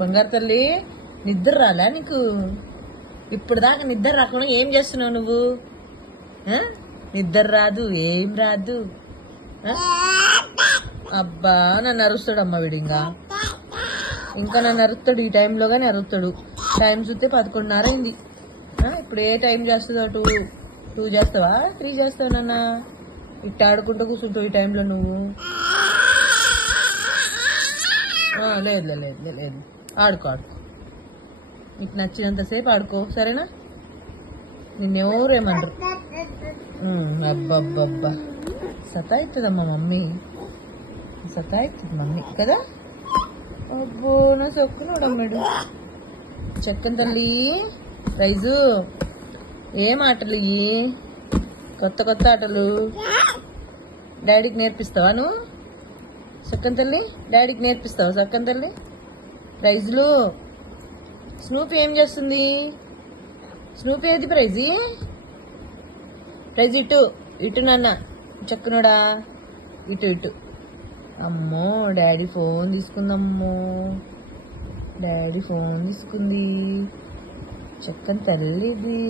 బంగారు తల్లి నిద్ర రాలా నీకు? ఇప్పుడు దాకా నిద్ర రాకుండా ఏం చేస్తున్నావు నువ్వు? నిద్ర రాదు, ఏం రాదు. అబ్బా నన్ను అరుస్తాడు వీడు. ఇంకా నన్ను అరుస్తాడు ఈ టైంలో కానీ అరుస్తాడు. టైం చూస్తే 11:30 అయింది. ఇప్పుడు ఏ టైం చేస్తుందో? 2 చేస్తావా 3 చేస్తావా నాన్న? ఇట్ట ఆడుకుంటూ కూర్చుంటావు ఈ టైంలో నువ్వు? లేదు లేదు లేదు, ఆడుకో నీకు నచ్చినంతసేపు ఆడుకో, సరేనా? నిన్నెవరేమనరు. అబ్బబ్బబ్బా సతాయిస్తుందమ్మా మమ్మీ, సతాయిస్తుంది మమ్మీ కదా. అబ్బో నా సొక్కునోడమ్మాడు. చెక్కని తల్లి రైజు, ఏం ఆటలు ఇవి? కొత్త కొత్త ఆటలు డాడీకి నేర్పిస్తావా నువ్వు? చక్కని తల్లి డాడీకి నేర్పిస్తావా? చక్కని తల్లి రైజులు. స్నూపీ ఏం చేస్తుంది? స్నూపీ ఏది ప్రైజీ? ప్రైజ్ ఇటు ఇటు నాన్న, చక్కనోడా ఇటు ఇటు. అమ్మో డాడీ ఫోన్ తీసుకుందమ్మో, డాడీ ఫోన్ తీసుకుంది. చక్కని తల్లి ఇది.